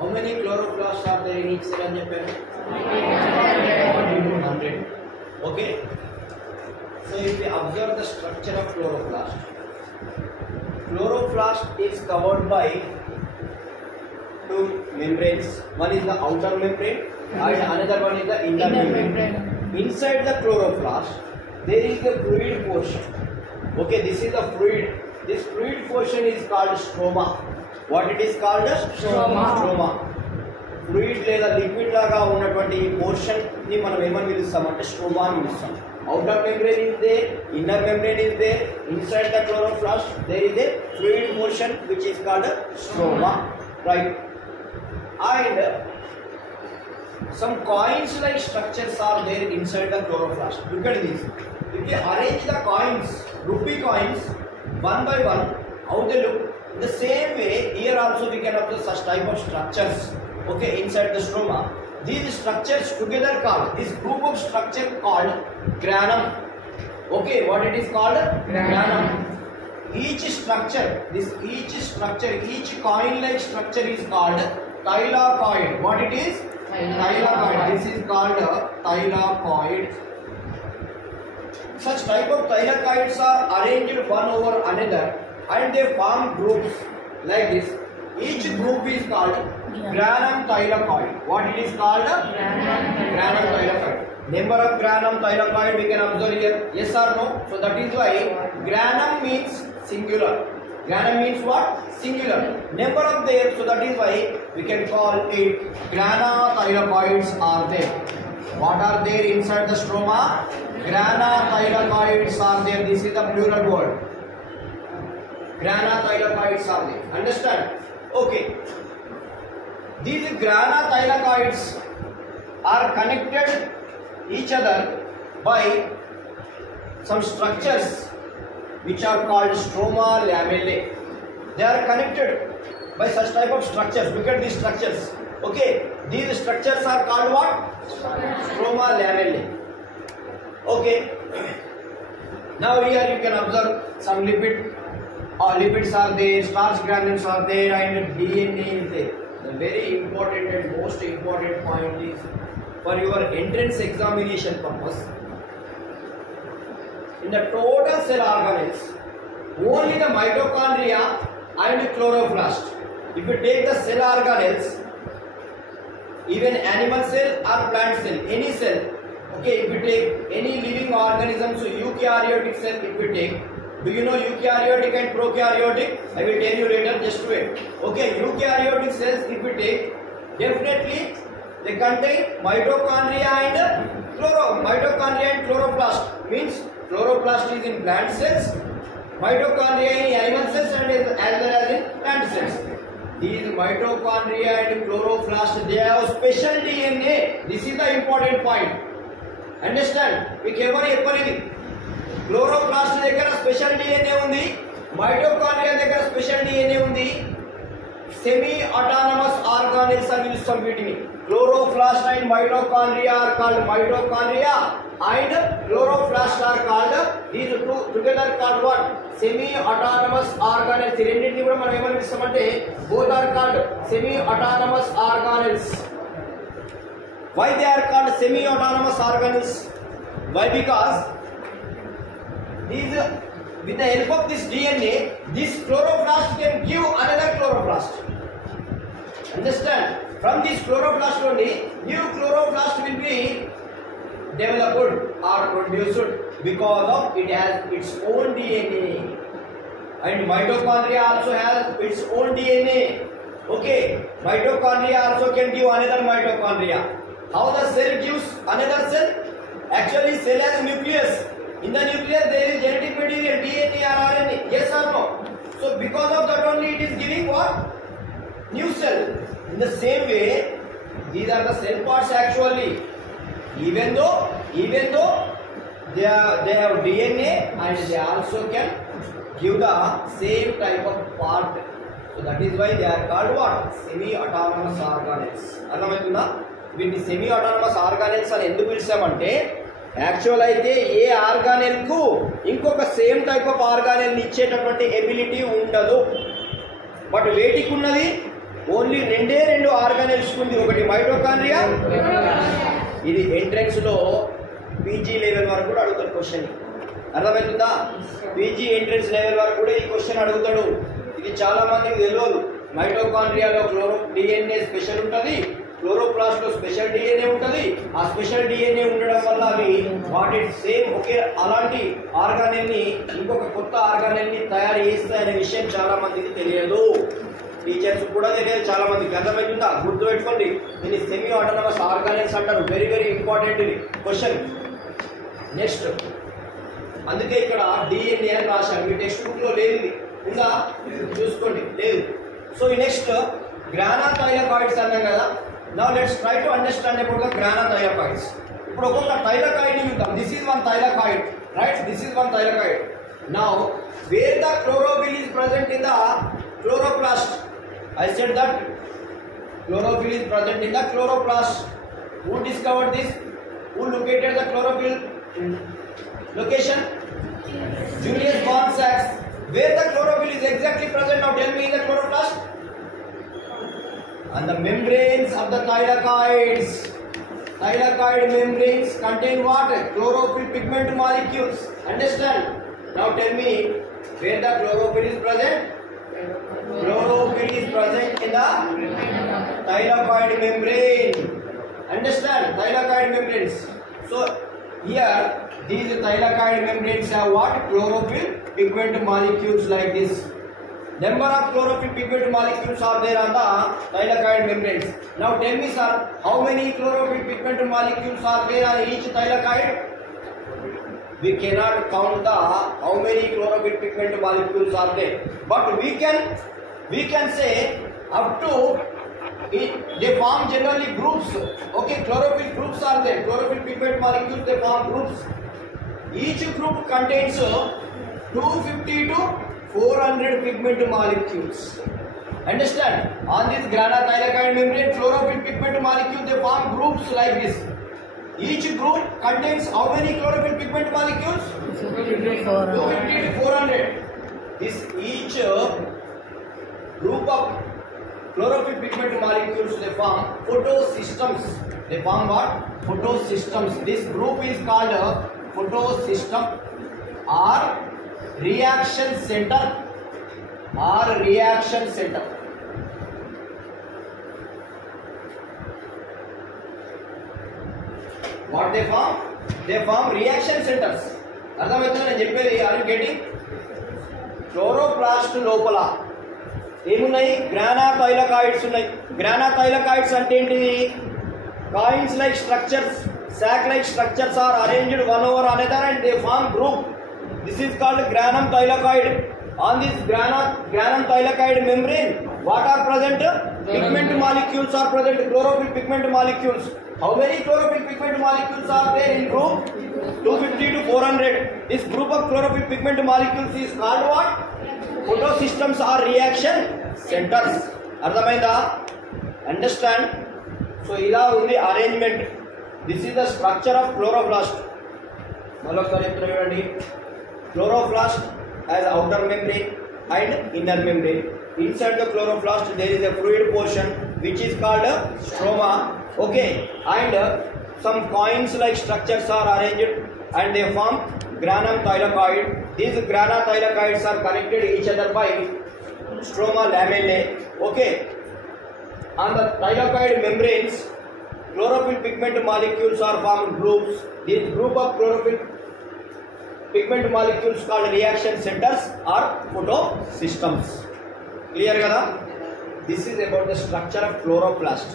How many chloroplasts are there in each cell అని చెప్పారు? 100. Okay. So if we observe the structure of chloroplast, chloroplast is covered by two membranes. One is the outer membrane and another one is the inner membrane. Inside the chloroplast there is the fluid portion. Okay, this is the fluid. This fluid portion is called stroma. What it is called? Stroma. Fluid లేదా liquid లాగా ఉన్నటువంటి ఈ portion ని మనం ఏమని పిలుస్తామంటే stroma అని పిలుస్తాం. Outer membrane is there, inner membrane is there. Inside the chloroplast there is a fluid portion which is called stroma, right? And some coins-like structures are there inside the chloroplast. Look at this. If we arrange the coins, rupee coins, one by one, how they look? In the same way, here also we can observe such type of structures. Okay, inside the stroma. These structures together called, this group of structure called granum. Okay, what it is called? Granum. Each structure, each coin-like structure is called thylakoid. What it is? Thylakoid. This is called thylakoid. Such type of thylakoids are arranged one over another and they form groups like this. Each group is called granum thylakoid. What it is called? Granum thylakoid. Number of granum thylakoid we can observe here. Yes or no? So that is why granum means singular. Granum means what? Singular. Number of there, so that is why we can call it grana thylakoids are there. What are there inside the stroma? Grana thylakoids are there. This is the plural word. Grana thylakoids are there. Understand? Okay. These grana thylakoids are connected each other by some structures which are called stroma lamellae. They are connected by such type of structures. Look at these structures. Okay, these structures are called what? Stroma lamellae. Okay. Now here you can observe some lipids are there, starch granules are there, and DNA is there. The very important and most important point is for your entrance examination purpose. In the total cell organelles, only the mitochondria and chloroplast. If you take the cell organelles, even animal cell or plant cell, any cell, okay, if you take any living organism, so eukaryotic cell, if you take, do you know eukaryotic and prokaryotic? I will tell you later, just wait. Okay, eukaryotic cells, if you take, definitely they contain mitochondria and chloroplast. Means chloroplast is in plant cells, mitochondria in animal cells, and as well as in plant cells. These mitochondria and chloroplast, they have special DNA. This is the important point. Understand? మీకు ఎవరు చెప్పలేదు, chloroplast దగ్గర special DNA ఉంది, mitochondria దగ్గర special DNA ఉంది. Semi autonomous organelles అని పిలుస్తాం వీటిని. Chloroplast and mitochondria are called mitochondria and chloroplast are called, these two together called what? Semi autonomous organelles. రెండింటిని కూడా మనం ఏమని పిలుస్తామంటే both are called semi autonomous organelles. Why they are called semi autonomous organelles? Why? Because these, with the help of this DNA, this chloroplast can give another chloroplast. Understand? From this chloroplast only new chloroplast will be developed or produced because of it has its own DNA, and mitochondria also has its own DNA. Okay, mitochondria also can give another mitochondria. How the cell gives another cell? Actually, cell has nucleus. In the nucleus there is genetic material, DNA or RNA. Yes or no? So because of that only it is giving what? New cell. In the same way, these are the cell parts actually. Even though they have DNA and they also can give the same type of part. So that is why they are called what? Semi-autonomous organelles. అర్థమవుతుందా? వీటిని semi autonomous organelles అని ఎందుకు పిలిచామంటే, actual అయితే ఏ organelle కు ఇంకొక same type of organelle ఇచ్చేటటువంటి ability ఉండదు. But వేటికి ఉన్నది? ఓన్లీ రెండే రెండు ఆర్గానెల్స్ ఉంది, ఒకటి మైటోకాండ్రియా, ఇది ఎంట్రన్స్ లో పీజీ లెవెల్ వరకు కూడా అడుగుతాడు క్వశ్చన్. అర్థమవుతుందా? పీజీ ఎంట్రన్స్ లెవెల్ వరకు కూడా ఈ క్వశ్చన్ అడుగుతాడు. ఇది చాలా మందికి తెలియదు. మైటోకాండ్రియాలో డిఎన్ఏ స్పెషల్ ఉంటుంది, క్లోరోప్లాస్ట్ లో స్పెషల్ డిఎన్ఏ ఉంటుంది. ఆ స్పెషల్ డిఎన్ఏ ఉండడం వల్ల అవి వాటి సేమ్ ఒకే అలాంటి ఆర్గానెల్ ని ఇంకొక కొత్త ఆర్గానెల్ ని తయారు చేస్తాయనే విషయం చాలా మందికి తెలియదు. టీచర్స్ కూడా తెలియదు చాలా మందికి. అర్థమవుతుందా? గుర్తుపెట్టుకోండి, దీన్ని సెమీ ఆటోనమస్ ఆర్గానెల్స్ అంటారు. Very very important question. Next, అందుకే ఇక్కడ డిఎన్ఏ అని రాశాను. మీ టెక్స్ట్ బుక్ లో లేదు, ఉందా చూసుకోండి, లేదు. సో ఈ నెక్స్ట్ గ్రానాథైలకాయిడ్స్ అన్నాం కదా. Now let's try to understand about the grana thylakoids. ఇప్పుడు ఒక్కొక్క థైలకాయిడ్ ని చూద్దాం. This is one thylakoid, right? This is one thylakoid. Now where the chlorophyll is present in the chloroplast. I said that chlorophyll is present in the chloroplast. Who discovered this? Who located the chlorophyll location? Julius von Sachs. Where the chlorophyll is exactly present? Now tell me in the chloroplast. On the membranes of the thylakoids. Thylakoid membranes contain what? Chlorophyll pigment molecules. Understand? Now tell me where the chlorophyll is present? Chlorophyll is present in the thylakoid membrane. Understand? Thylakoid membranes. So here these thylakoid membranes have what? Chlorophyll pigment molecules like this. Number of chlorophyll pigment molecules are there on the thylakoid membranes. Now tell me sir, how many chlorophyll pigment molecules are there on each thylakoid? We cannot count the how many chlorophyll pigment molecules are there, but we can say up to they form generally groups. Okay, chlorophyll groups are there. Chlorophyll pigment molecules, they form groups. Each group contains 250 to 400 pigment molecules. Understand? On this granathylakoid membrane, chlorophyll pigment molecules, they form groups like this. Each group contains how many chlorophyll pigment molecules? 250 to 400. This each group of chlorophyll pigment molecules, they form photosystems. They form what? Photosystems. This group is called a photosystem or reaction center or reaction center. What they form? They form reaction centers. అర్థమవుతుందా నేను చెప్పేది? Are you getting? Chloroplast లోపల ఏమున్నాయి? గ్రానాథైలకాయిడ్స్ ఉన్నాయి. గ్రానాథైలకాయిడ్స్ అంటే ఏంటిది? Coins like structures, sac like structures are arranged one over another and they form group. This is called granum thylakoid. On this granum thylakoid membrane, what are present? Pigment molecules are present. Chlorophyll pigment molecules. How many chlorophyll pigment molecules are there in group? 250 to 400. This group of chlorophyll pigment molecules is called what? Photosystems or reaction centers. అర్థమైందా? Understand? So ఇలా ఉంది arrangement. This is the structure of chloroplast. మరొకసారి చెప్తున్నానండి. Chloroplast has outer membrane and inner membrane. Inside the chloroplast there is a fluid portion which is called stroma. Okay, and some coins like structures are arranged and they form granum thylakoid. These granathylakoids are connected each other by stroma lamellae. Okay, on the thylakoid membranes, chlorophyll pigment molecules are formed groups. This group of chlorophyll pigment molecules called reaction centers or photosystems. Clear kada? This is about the structure of chloroplast.